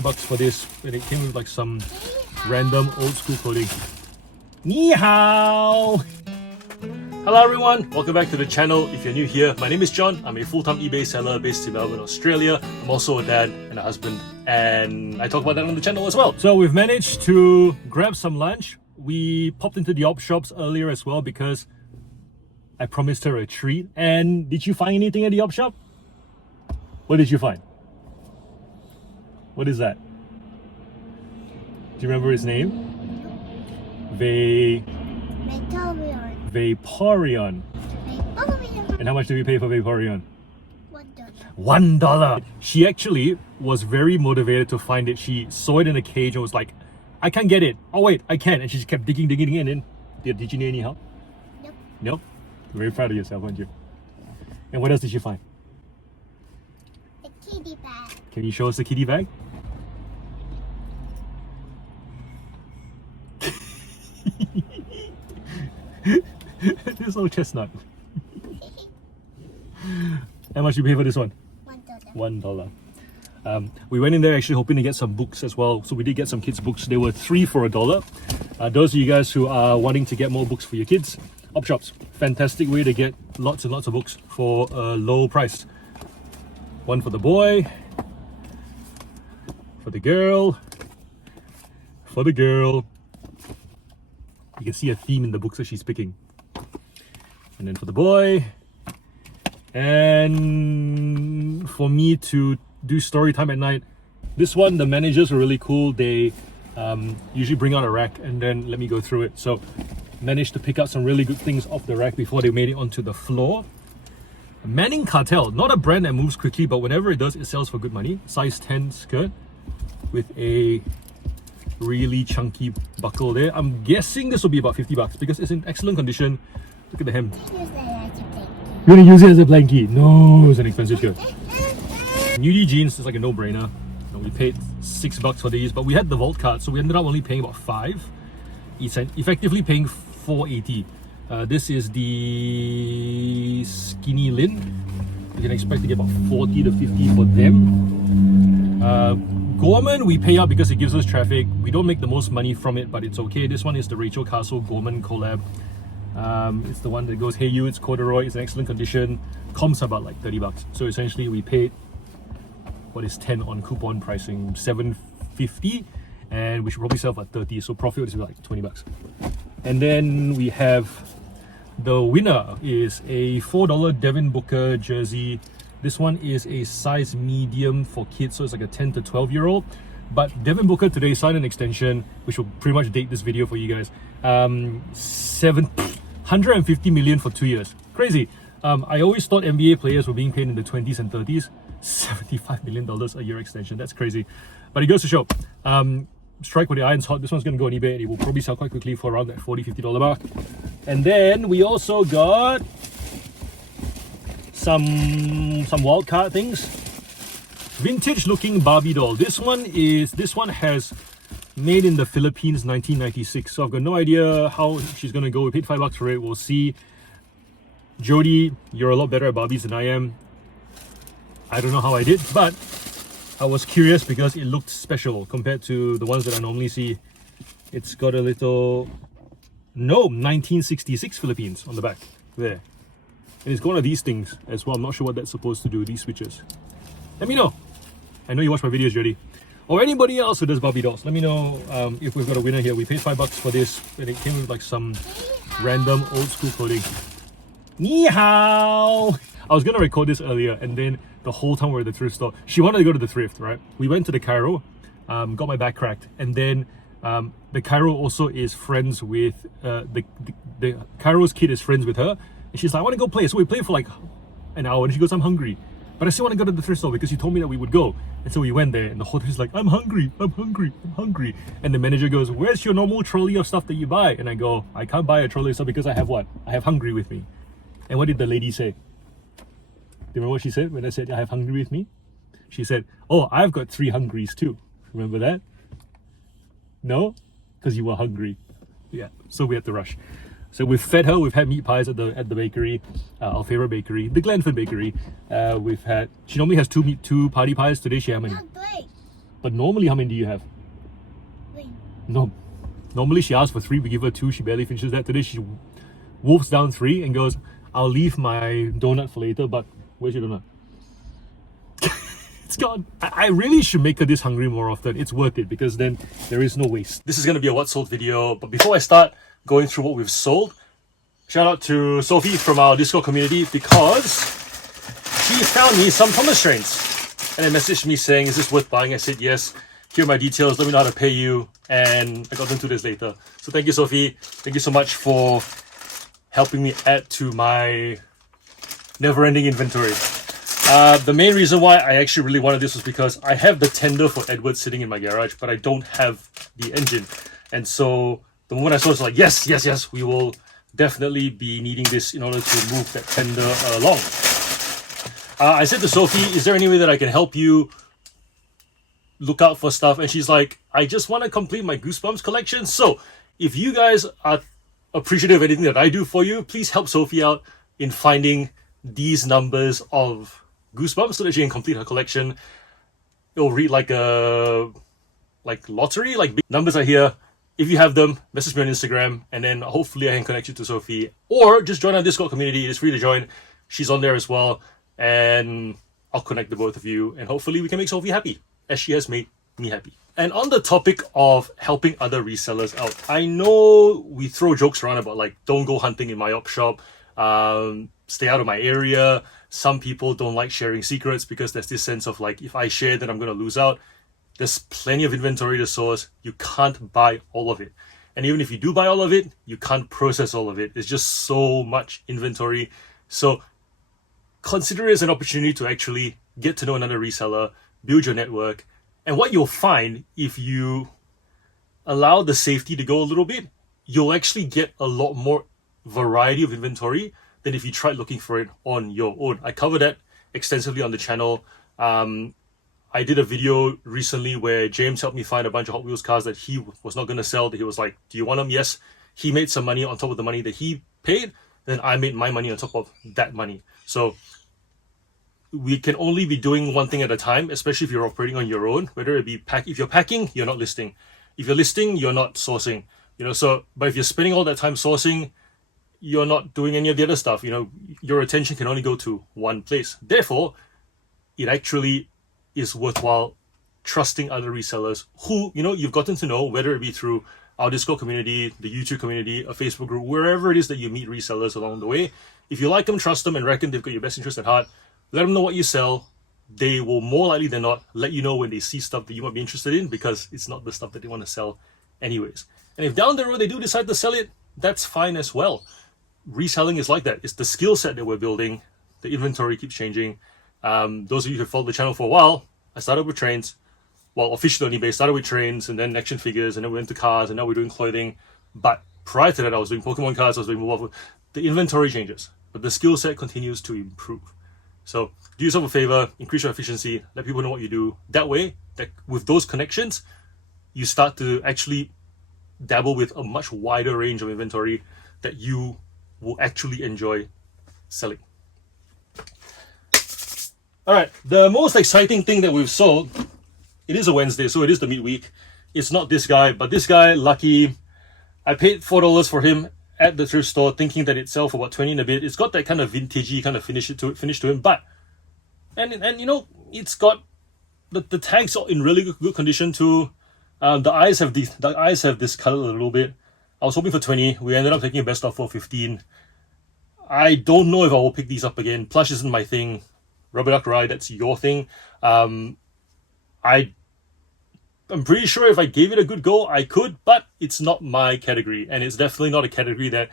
$5 for this, and it came with like some random old school clothing. Ni hao! Hello everyone, welcome back to the channel. If you're new here, my name is John. I'm a full-time eBay seller based in Melbourne, Australia. I'm also a dad and a husband, and I talk about that on the channel as well. So we've managed to grab some lunch. We popped into the op shops earlier as well because I promised her a treat. And did you find anything at the op shop? What did you find? What is that? Do you remember his name? Vaporeon. And how much did we pay for Vaporeon? $1. She actually was very motivated to find it. She saw it in a cage and was like, I can't get it. Oh wait, I can. And she just kept digging in. And did you need any help? Nope. Nope? You're very proud of yourself, aren't you? And what else did you find? The kitty bag. Can you show us the kitty bag? This little chestnut. How much did you pay for this one? $1. We went in there actually hoping to get some books as well. So we did get some kids' books. They were 3 for $1. Those of you guys who are wanting to get more books for your kids, op shops, fantastic way to get lots and lots of books for a low price. One for the boy, for the girl, for the girl. You can see a theme in the books that she's picking. And then for the boy, and for me to do story time at night. This one, the managers were really cool. They usually bring out a rack and then let me go through it. So managed to pick out some really good things off the rack before they made it onto the floor. Manning Cartel, not a brand that moves quickly, but whenever it does, it sells for good money. Size 10 skirt with a really chunky buckle there. I'm guessing this will be about $50 because it's in excellent condition. Look at the hem. You want to use it as a blankie? No, it's an expensive shirt. Nudie jeans is like a no-brainer. We paid $6 for these, but we had the vault card, so we ended up only paying about $5. Effectively paying $4.80. This is the skinny lin. You can expect to get about $40 to $50 for them. Gorman, we pay out because it gives us traffic. We don't make the most money from it, but it's okay. This one is the Rachel Castle Gorman collab. It's the one that goes, hey you, it's corduroy, it's in excellent condition. Comps are about like $30. So essentially we paid, what is 10 on coupon pricing, $7.50, and we should probably sell for $30, so profit is like $20. And then we have the winner is a $4 Devin Booker jersey. This one is a size medium for kids, so it's like a 10 to 12-year-old. But Devin Booker today signed an extension, which will pretty much date this video for you guys. $150 million for 2 years. Crazy. I always thought NBA players were being paid in the 20s and 30s. $75 million a year extension. That's crazy. But it goes to show, strike when the iron's hot. This one's going to go on eBay and it will probably sell quite quickly for around that $40, $50 mark. And then we also got some wildcard things. Vintage looking Barbie doll. This one has made in the Philippines 1996. So I've got no idea how she's going to go. We paid $5 for it. We'll see. Jody, you're a lot better at Barbies than I am. I don't know how I did, but I was curious because it looked special compared to the ones that I normally see. It's got a little, 1966 Philippines on the back there. And it's got one of these things as well. I'm not sure what that's supposed to do, these switches. Let me know. I know you watch my videos, Jody. Or anybody else who does Barbie dolls. Let me know if we've got a winner here. We paid $5 for this, and it came with like some random old school clothing. Ni hao! I was going to record this earlier, and then the whole time we were at the thrift store, she wanted to go to the thrift, right? We went to the Cairo, got my back cracked, and then the Cairo also is friends with, the Cairo's kid is friends with her, and she's like, I want to go play. So we played for like an hour, and she goes, I'm hungry. But I still want to go to the thrift store because you told me that we would go. And so we went there, and the whole thing's like, I'm hungry. And the manager goes, where's your normal trolley of stuff that you buy? And I go, I can't buy a trolley of stuff because I have what? I have hungry with me. And what did the lady say? Do you remember what she said when I said I have hungry with me? She said, oh, I've got 3 hungries too. Remember that? No? Because you were hungry. Yeah, so we had to rush. So we've fed her. We've had meat pies at the bakery, our favorite bakery, the Glenford Bakery. We've had. She normally has two party pies. Today she had many. But normally, how many do you have? Wait. No. Normally, she asks for 3, we give her 2, she barely finishes that. Today, she wolfs down 3 and goes, I'll leave my donut for later, but where's your donut? It's gone. I really should make her this hungry more often. It's worth it because then there is no waste. This is going to be a what sold video, but before I start going through what we've sold, shout out to Sophie from our Discord community because she found me some Thomas trains and then messaged me saying, is this worth buying? I said, yes. Here are my details. Let me know how to pay you. And I got them 2 days later. So thank you, Sophie. Thank you so much for helping me add to my never-ending inventory. The main reason why I actually really wanted this was because I have the tender for Edward sitting in my garage, but I don't have the engine. And so the moment I saw it, I was like, yes, yes, yes, we will definitely be needing this in order to move that tender along. I said to Sophie, is there any way that I can help you look out for stuff? And she's like, I just want to complete my Goosebumps collection. So if you guys are appreciative of anything that I do for you, please help Sophie out in finding these numbers of Goosebumps so that she can complete her collection. It'll read like a lottery, like big numbers are here. If you have them, message me on Instagram and then hopefully I can connect you to Sophie, or just join our Discord community. It's free to join. She's on there as well, and I'll connect the both of you and hopefully we can make Sophie happy as she has made me happy. And on the topic of helping other resellers out, I know we throw jokes around about like, don't go hunting in my op shop, stay out of my area. Some people don't like sharing secrets because there's this sense of like, if I share, then I'm going to lose out. There's plenty of inventory to source. You can't buy all of it. And even if you do buy all of it, you can't process all of it. There's just so much inventory. So consider it as an opportunity to actually get to know another reseller, build your network. And what you'll find if you allow the safety to go a little bit, you'll actually get a lot more variety of inventory than if you tried looking for it on your own. I covered that extensively on the channel. I did a video recently where James helped me find a bunch of Hot Wheels cars that he was not going to sell, that he was like, do you want them? Yes. He made some money on top of the money that he paid. Then I made my money on top of that money. So we can only be doing one thing at a time, especially if you're operating on your own, whether it be if you're packing, you're not listing. If you're listing, you're not sourcing, but if you're spending all that time sourcing, you're not doing any of the other stuff. Your attention can only go to one place. Therefore, it actually is worthwhile trusting other resellers who, you've gotten to know, whether it be through our Discord community, the YouTube community, a Facebook group, wherever it is that you meet resellers along the way. If you like them, trust them, and reckon they've got your best interest at heart, let them know what you sell. They will more likely than not let you know when they see stuff that you might be interested in, because it's not the stuff that they want to sell anyways. And if down the road they do decide to sell it, that's fine as well. Reselling is like that. It's the skill set that we're building. The inventory keeps changing. Those of you who have followed the channel for a while, I started with trains. Well, officially on eBay, started with trains and then action figures, and then we went to cars, and now we're doing clothing. But prior to that, I was doing Pokemon cards, I was doing mobile. The inventory changes, but the skill set continues to improve. So do yourself a favor, increase your efficiency, let people know what you do. That way, with those connections, you start to actually dabble with a much wider range of inventory that you will actually enjoy selling. All right, the most exciting thing that we've sold, it is a Wednesday, so it is the midweek. It's not this guy, but this guy, Lucky, I paid $4 for him at the thrift store, thinking that it'd sell for about 20 and a bit. It's got that kind of vintagey kind of finish to him, but it's got the tags are in really good condition too. The eyes have discolored a little bit. I was hoping for 20. We ended up taking a best offer for 15. I don't know if I will pick these up again. Plush isn't my thing. Rubber Duck Ride, that's your thing. I'm pretty sure if I gave it a good go, I could, but it's not my category, and it's definitely not a category that,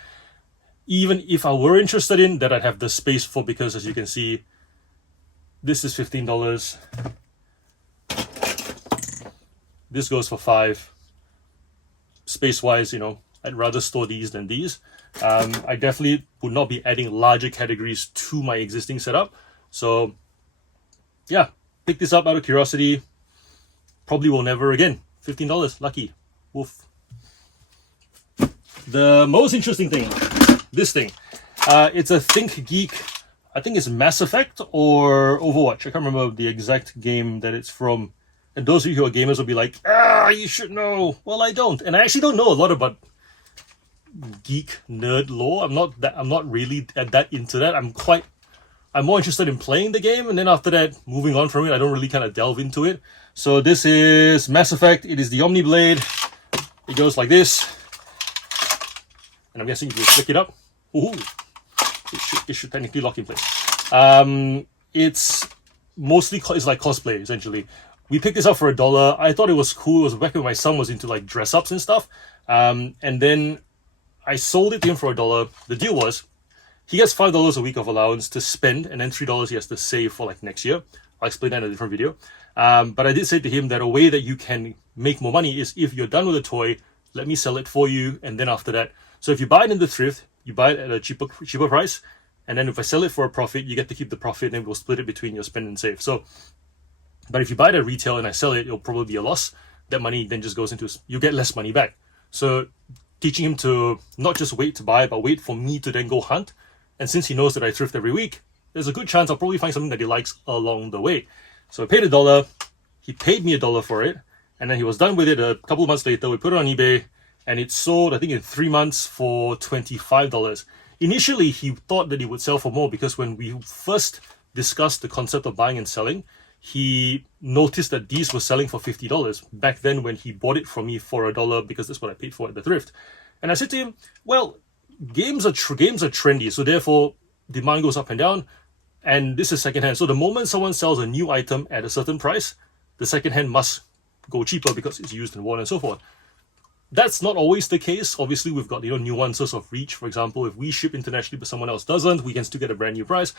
even if I were interested in, that I'd have the space for, because as you can see, this is $15. This goes for $5. Space-wise, I'd rather store these than these. I definitely would not be adding larger categories to my existing setup. So, yeah, pick this up out of curiosity. Probably will never again. $15, lucky. Woof. The most interesting thing, this thing. It's a Think Geek, I think it's Mass Effect or Overwatch. I can't remember the exact game that it's from. And those of you who are gamers will be like, ah, you should know. Well, I don't. And I actually don't know a lot about geek nerd lore. I'm not really that into that. I'm more interested in playing the game, and then after that, moving on from it. I don't really kind of delve into it. So this is Mass Effect. It is the Omni Blade. It goes like this. And I'm guessing if you flick it up, ooh, it should technically lock in place. It's mostly it's like cosplay, essentially. We picked this up for $1. I thought it was cool. It was back when my son was into like dress ups and stuff. And then I sold it to him for $1. The deal was he gets $5 a week of allowance to spend, and then $3 he has to save for like next year. I'll explain that in a different video. But I did say to him that a way that you can make more money is if you're done with a toy, let me sell it for you, and then after that. So if you buy it in the thrift, you buy it at a cheaper price, and then if I sell it for a profit, you get to keep the profit, and we'll split it between your spend and save. So, but if you buy it at retail and I sell it, it'll probably be a loss. That money then just goes into, you get less money back. So teaching him to not just wait to buy, but wait for me to then go hunt. And since he knows that I thrift every week, there's a good chance I'll probably find something that he likes along the way. So I paid $1, he paid me $1 for it, and then he was done with it a couple of months later. We put it on eBay, and it sold, I think, in 3 months for $25. Initially, he thought that it would sell for more because when we first discussed the concept of buying and selling, he noticed that these were selling for $50 back then when he bought it from me for $1 because that's what I paid for at the thrift. And I said to him, well, games are trendy, so therefore demand goes up and down, and this is secondhand. So the moment someone sells a new item at a certain price, the secondhand must go cheaper because it's used and worn and so forth. That's not always the case. Obviously, we've got nuances of reach. For example, if we ship internationally but someone else doesn't, we can still get a brand new price.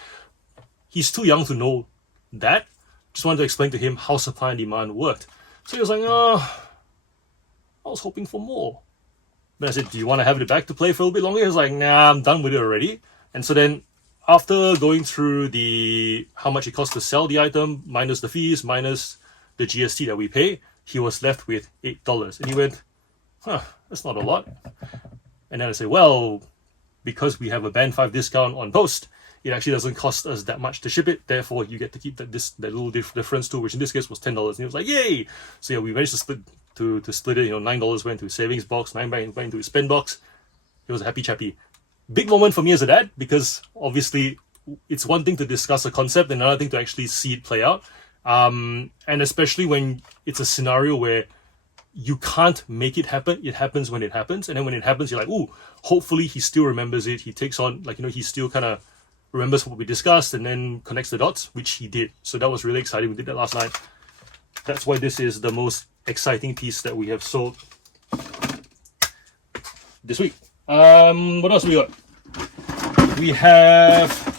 He's too young to know that. Just wanted to explain to him how supply and demand worked. So he was like, oh, I was hoping for more. Then I said, do you want to have it back to play for a little bit longer? He was like, nah, I'm done with it already. And so then after going through the how much it costs to sell the item, minus the fees, minus the GST that we pay, he was left with $8. And he went, that's not a lot. And then I say, well, because we have a band 5 discount on post, it actually doesn't cost us that much to ship it. Therefore, you get to keep that little difference too, which in this case was $10. And he was like, yay! So yeah, we managed to split it. $9 went to his savings box, $9 went into his spend box. It was a happy chappy. Big moment for me as a dad, because obviously it's one thing to discuss a concept and another thing to actually see it play out. And especially when it's a scenario where you can't make it happen. It happens when it happens. And then when it happens, you're like, ooh, hopefully he still remembers it. He takes on, he still kind of remembers what we discussed and then connects the dots, which he did. So that was really exciting. We did that last night. That's why this is the most exciting piece that we have sold this week. What else we got? We have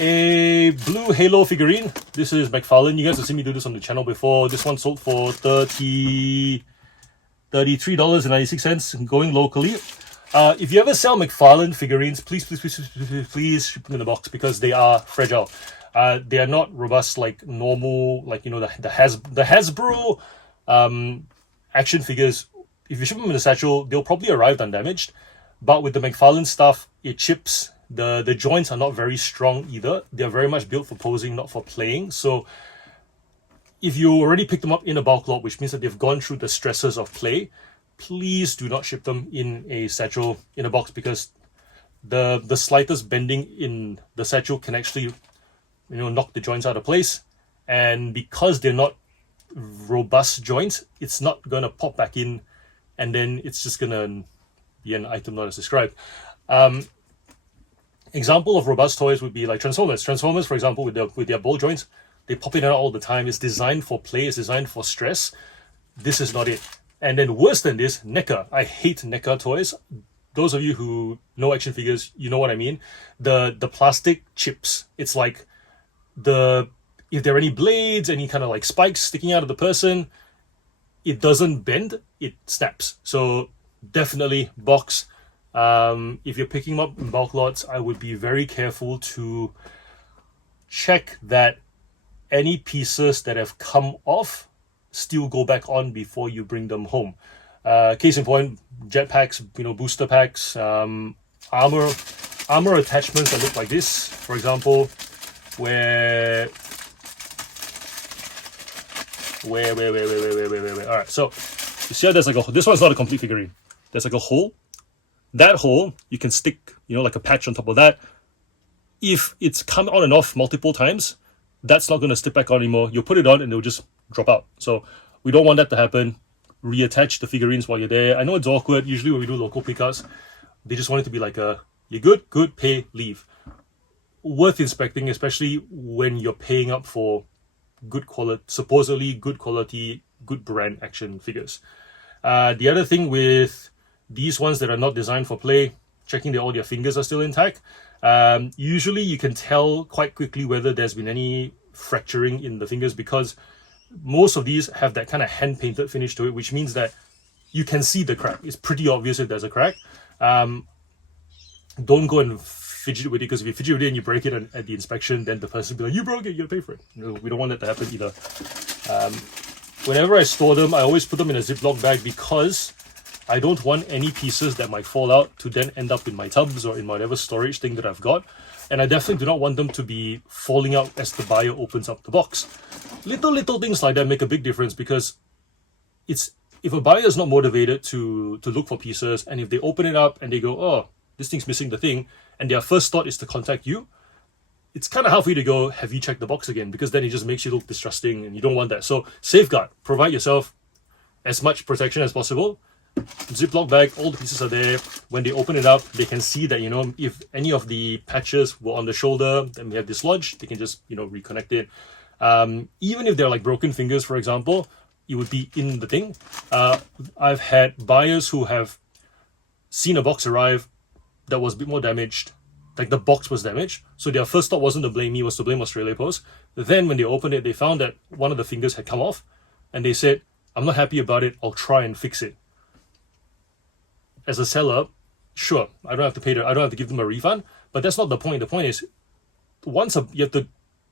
a blue Halo figurine. This is McFarlane. You guys have seen me do this on the channel before. This one sold for $33.96 going locally. If you ever sell McFarlane figurines, please ship them in the box because they are fragile. They are not robust like normal, the Hasbro action figures. If you ship them in a satchel, they'll probably arrive undamaged. But with the McFarlane stuff, it chips. The joints are not very strong either. They're very much built for posing, not for playing. So if you already picked them up in a bulk lot, which means that they've gone through the stresses of play, please do not ship them in a satchel in a box, because the slightest bending in the satchel can actually knock the joints out of place. And because they're not robust joints, it's not gonna pop back in, and then it's just gonna be an item not as described. Example of robust toys would be like Transformers. Transformers, for example, with their ball joints, they pop in and out all the time. It's designed for play. It's designed for stress. This is not it. And then worse than this, NECA. I hate NECA toys. Those of you who know action figures, you know what I mean. The plastic chips. It's like if there are any blades, any kind of like spikes sticking out of the person, it doesn't bend. It snaps. So definitely box. If you're picking them up in bulk lots, I would be very careful to check that any pieces that have come off still go back on before you bring them home. Case in point, jetpacks, booster packs, armor attachments that look like this, for example, where Where? All right, so you see how there's like this one's not a complete figurine. There's like a hole. That hole, you can stick, like a patch on top of that. If it's come on and off multiple times, that's not going to stick back on anymore. You'll put it on and it'll just drop out. So we don't want that to happen. Reattach the figurines while you're there. I know it's awkward. Usually when we do local pickups, they just want it to be like you're good, pay, leave. Worth inspecting, especially when you're paying up for good quality, supposedly good quality, good brand action figures. The other thing with these ones that are not designed for play, checking that all your fingers are still intact. Usually you can tell quite quickly whether there's been any fracturing in the fingers, because most of these have that kind of hand-painted finish to it, which means that you can see the crack. It's pretty obvious if there's a crack. Don't go and fidget with it, because if you fidget with it and you break it at the inspection, then the person will be like, you broke it, you gotta pay for it. We don't want that to happen either. Whenever I store them, I always put them in a Ziploc bag, because I don't want any pieces that might fall out to then end up in my tubs or in whatever storage thing that I've got. And I definitely do not want them to be falling out as the buyer opens up the box. Little things like that make a big difference, because if a buyer is not motivated to look for pieces, and if they open it up and they go, oh, this thing's missing the thing, and their first thought is to contact you, it's kind of hard for you to go, have you checked the box again? Because then it just makes you look distrusting, and you don't want that. So safeguard, provide yourself as much protection as possible. Ziploc bag, all the pieces are there. When they open it up, they can see that, if any of the patches were on the shoulder and we have dislodged, they can just, reconnect it. Even if they're like broken fingers, for example, it would be in the thing. I've had buyers who have seen a box arrive that was a bit more damaged, like the box was damaged. So their first thought wasn't to blame me, was to blame Australia Post. Then when they opened it, they found that one of the fingers had come off, and they said, I'm not happy about it, I'll try and fix it. As a seller, sure, I don't have to give them a refund, but that's not the point. The point is, you have to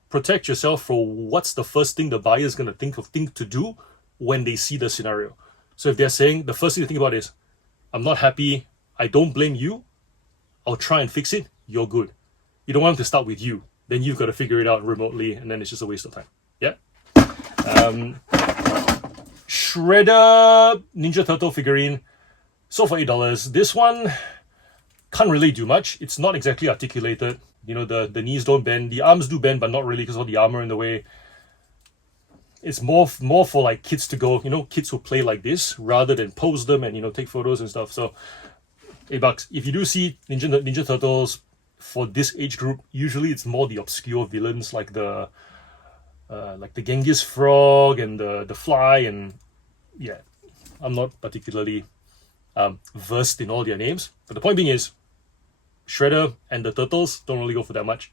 protect yourself for what's the first thing the buyer is going to think to do when they see the scenario. So if they're saying, the first thing to think about is, I'm not happy, I don't blame you, I'll try and fix it, you're good. You don't want them to start with you. Then you've got to figure it out remotely, and then it's just a waste of time. Yeah? Shredder Ninja Turtle figurine. Sold for $8. This one can't really do much. It's not exactly articulated. The knees don't bend. The arms do bend, but not really, because of the armor in the way. It's more for like kids to go, kids who play like this, rather than pose them and, take photos and stuff. So $8. If you do see Ninja Turtles for this age group, usually it's more the obscure villains, like the Genghis frog and the fly, and yeah, I'm not particularly versed in all their names. But the point being is, Shredder and the turtles don't really go for that much.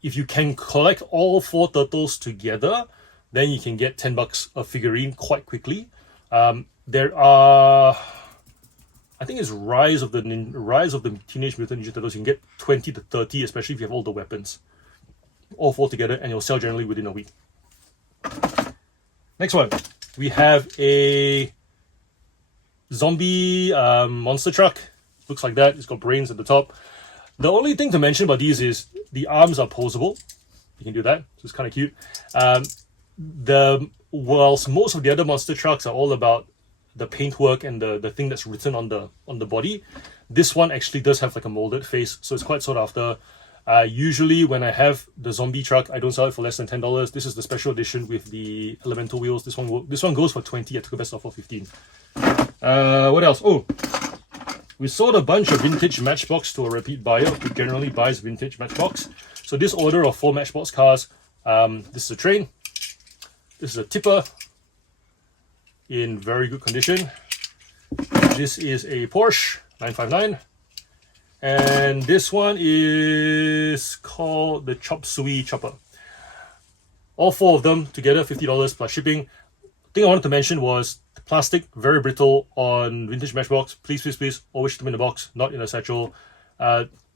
If you can collect all 4 turtles together, then you can get $10 a figurine quite quickly. There are, I think it's Rise of the Teenage Mutant Ninja Turtles. You can get 20 to 30, especially if you have all the weapons, all 4 together, and it'll sell generally within a week. Next one, we have a zombie monster truck. Looks like that. It's got brains at the top. The only thing to mention about these is the arms are posable. You can do that, so it's kind of cute. Whilst most of the other monster trucks are all about the paintwork and the thing that's written on the body, this one actually does have like a molded face, so it's quite sought after. Usually when I have the zombie truck, I don't sell it for less than $10. This is the special edition with the elemental wheels. This one goes for $20. I took a best offer for $15. What else? Oh, we sold a bunch of vintage Matchbox to a repeat buyer who generally buys vintage Matchbox. So this order of 4 Matchbox cars, this is a train, this is a tipper in very good condition, this is a Porsche 959, and this one is called the Chop Suey Chopper. All 4 of them together, $50 plus shipping. The thing I wanted to mention was the plastic, very brittle on vintage Matchbox. Please, always ship them in a box, not in a satchel.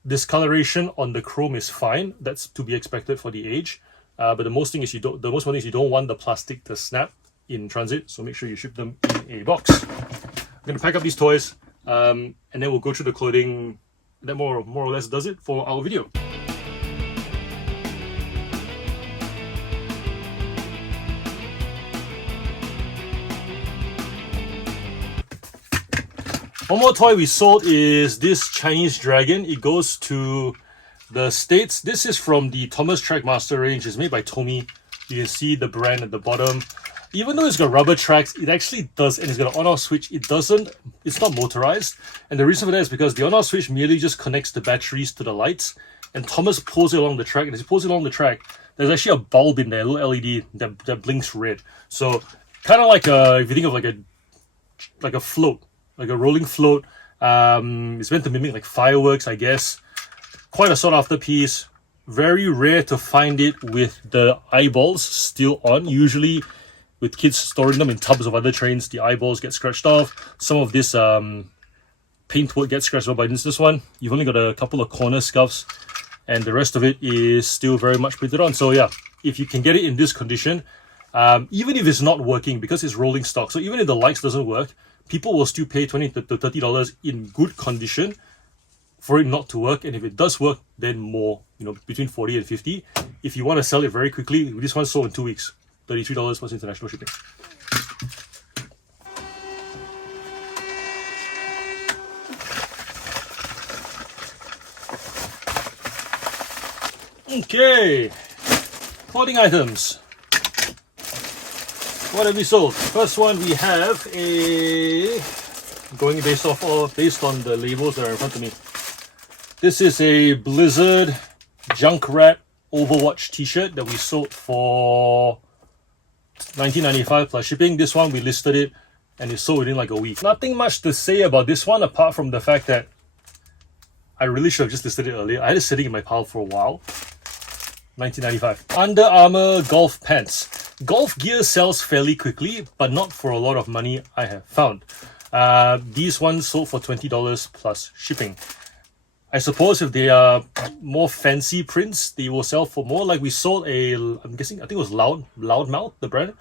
Discoloration on the chrome is fine. That's to be expected for the age. But the most important thing is you don't want the plastic to snap in transit. So make sure you ship them in a box. I'm gonna pack up these toys, and then we'll go through the clothing. That more or less does it for our video. One more toy we sold is this Chinese dragon. It goes to the States. This is from the Thomas Trackmaster range. It's made by Tomy. You can see the brand at the bottom. Even though it's got rubber tracks, it actually does, and it's got an on-off switch. It's not motorized. And the reason for that is because the on-off switch merely just connects the batteries to the lights, and Thomas pulls it along the track. And as he pulls it along the track, there's actually a bulb in there, a little LED that blinks red. So kind of like if you think of like a float, like a rolling float. It's meant to mimic like fireworks, I guess. Quite a sought after piece. Very rare to find it with the eyeballs still on. Usually with kids storing them in tubs of other trains, the eyeballs get scratched off. Some of this paintwork gets scratched off, but this one, you've only got a couple of corner scuffs, and the rest of it is still very much printed on. So yeah, if you can get it in this condition, even if it's not working, because it's rolling stock, so even if the lights doesn't work, people will still pay $20 to $30 in good condition for it not to work. And if it does work, then more, between 40 and 50. If you want to sell it very quickly, this one sold in 2 weeks, $33 plus international shipping. Okay, clothing items. What have we sold? First one, we have going based on the labels that are in front of me. This is a Blizzard Junkrat Overwatch t-shirt that we sold for $19.95 plus shipping. This one we listed it and it sold within like a week. Nothing much to say about this one apart from the fact that I really should have just listed it earlier. I had it sitting in my pile for a while. $19.95. Under Armour golf pants. Golf gear sells fairly quickly, but not for a lot of money, I have found. These ones sold for $20 plus shipping. I suppose if they are more fancy prints, they will sell for more. Like we sold I'm guessing, I think it was Loudmouth, the brand.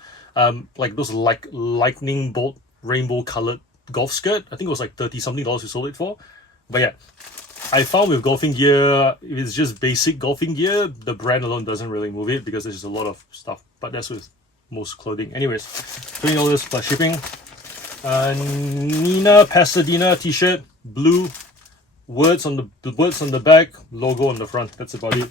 Like those lightning bolt rainbow colored golf skirt. I think it was like $30 something we sold it for. But yeah, I found with golfing gear, if it's just basic golfing gear, the brand alone doesn't really move it because there's just a lot of stuff. But that's with most clothing. Anyways, $20 plus shipping. Nina Pasadena t-shirt, blue. Words on the back, logo on the front. That's about it.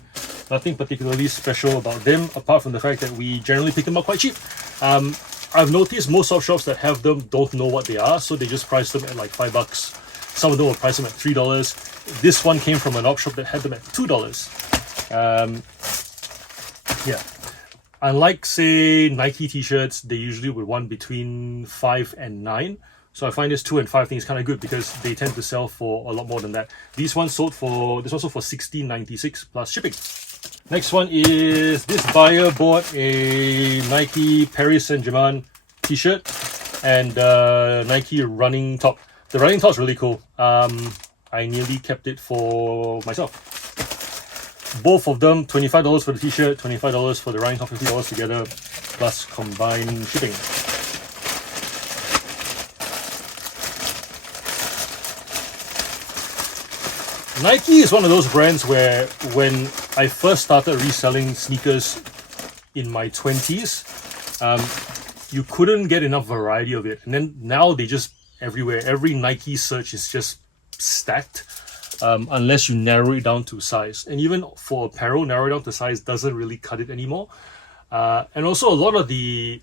Nothing particularly special about them apart from the fact that we generally pick them up quite cheap. I've noticed most op shops that have them don't know what they are, so they just price them at like $5. Some of them will price them at $3. This one came from an op shop that had them at $2. Yeah. Unlike, say, Nike t-shirts, they usually would want between 5 and 9. So I find this 2 and 5 thing is kind of good because they tend to sell for a lot more than that. This one sold for $16.96 plus shipping. Next one is this buyer bought a Nike Paris Saint-Germain t-shirt and Nike running top. The running top is really cool. I nearly kept it for myself. Both of them, $25 for the t-shirt, $25 for the running top, $50 together, plus combined shipping. Nike is one of those brands where when I first started reselling sneakers in my 20s, you couldn't get enough variety of it. And then now they just everywhere. Every Nike search is just stacked. Unless you narrow it down to size. And even for apparel, narrow it down to size doesn't really cut it anymore. And also a lot of the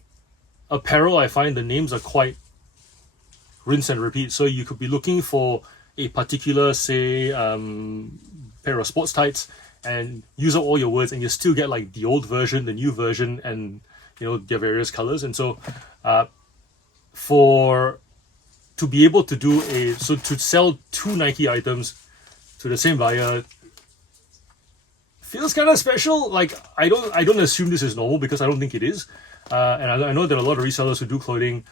apparel, I find the names are quite rinse and repeat. So you could be looking for a particular, say, pair of sports tights and use up all your words and you still get like the old version, the new version, and their various colors. And so to be able to to sell 2 Nike items to the same buyer feels kind of special. Like I don't assume this is normal because I don't think it is. And I know that a lot of resellers who do clothing,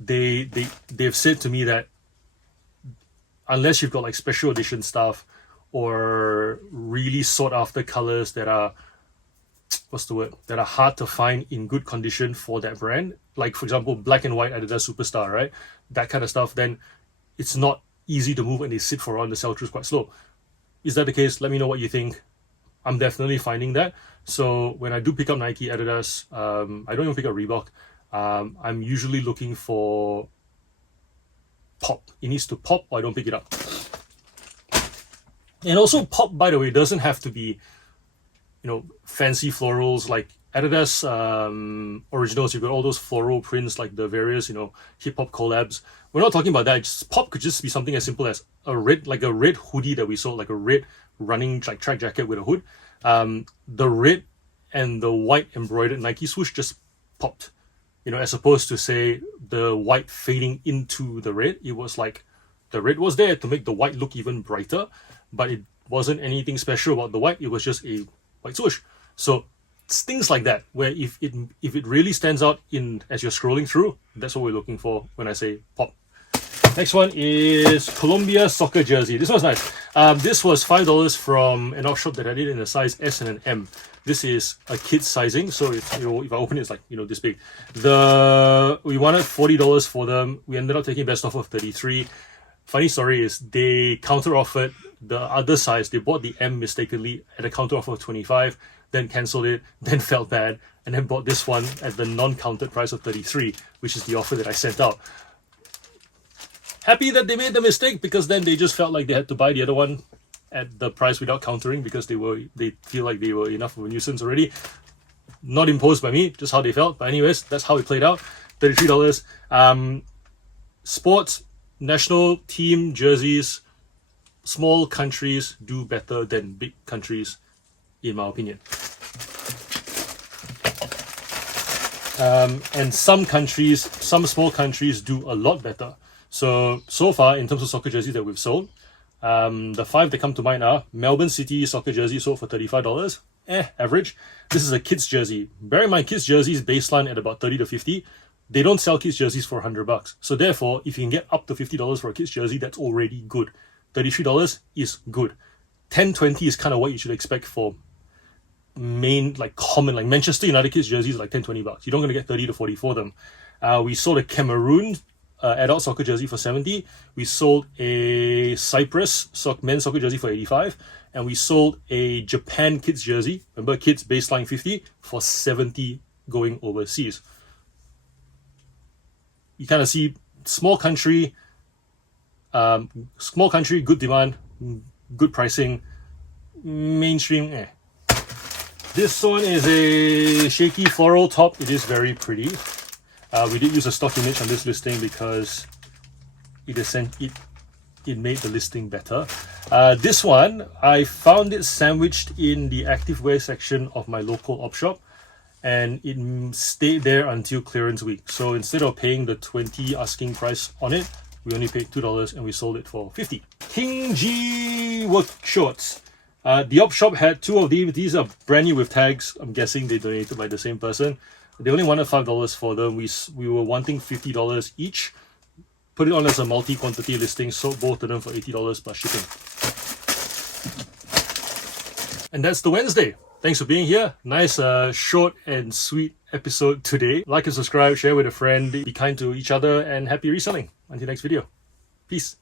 they've said to me that unless you've got like special edition stuff or really sought after colors that are that are hard to find in good condition for that brand, like for example black and white Adidas Superstar, right? That kind of stuff, then it's not easy to move and they sit for a while and the sell-through is quite slow. Is that the case? Let me know what you think. I'm definitely finding that. So when I do pick up Nike, Adidas, I don't even pick up Reebok. I'm usually looking for pop. It needs to pop or I don't pick it up. And also pop, by the way, doesn't have to be, you know, fancy florals like Adidas originals. You've got all those floral prints like the various, you know, hip hop collabs. We're not talking about that. Just pop could just be something as simple as a red hoodie that we sold, like a red running like track jacket with a hood. The red and the white embroidered Nike swoosh just popped, you know, as opposed to say the white fading into the red. It was like the red was there to make the white look even brighter, but it wasn't anything special about the white. It was just a white swoosh. So it's things like that where if it really stands out in as you're scrolling through, that's what we're looking for when I say pop. Next one is Columbia soccer jersey. This one's nice. This was $5 from an off shop that I did in a size S and an M. This is a kid's sizing, so it's, you know, if I open it, it's like, you know, this big. We wanted $40 for them. We ended up taking best offer of $33. Funny story is they counter offered the other size. They bought the M mistakenly at a counter offer of $25, then cancelled it, then felt bad, and then bought this one at the non-counted price of $33, which is the offer that I sent out. Happy that they made the mistake, because then they just felt like they had to buy the other one at the price without countering because they feel like they were enough of a nuisance already. Not imposed by me, just how they felt. But anyways, that's how it played out. $33. Sports, national team jerseys, small countries do better than big countries, in my opinion. And some small countries do a lot better. So far, in terms of soccer jerseys that we've sold, the 5 that come to mind are Melbourne City soccer jersey sold for $35. Average. This is a kids jersey. Bear in mind, kids jerseys baseline at about $30 to $50. They don't sell kids jerseys for $100. So therefore, if you can get up to $50 for a kids jersey, that's already good. $33 is good. $10-20 is kind of what you should expect for common, like Manchester United kids jerseys, like $10-20. You're not going to get 30 to 40 for them. We sold a Cameroon adult soccer jersey for $70. We sold a Cyprus men's soccer jersey for $85. And we sold a Japan kids jersey, remember kids baseline $50, for $70 going overseas. You kind of see small country, good demand, good pricing, mainstream. This one is a shaky floral top. It is very pretty. We did use a stock image on this listing because it made the listing better. This one, I found it sandwiched in the activewear section of my local op shop, and it stayed there until clearance week. So instead of paying the $20 asking price on it, we only paid $2 and we sold it for $50. King G work shorts. The op shop had 2 of these. These are brand new with tags. I'm guessing they donated by the same person. They only wanted $5 for them. We were wanting $50 each. Put it on as a multi-quantity listing, sold both of them for $80 plus shipping. And that's the Wednesday. Thanks for being here. Nice, short and sweet episode today. Like and subscribe, share with a friend, be kind to each other, and happy reselling. Until next video. Peace.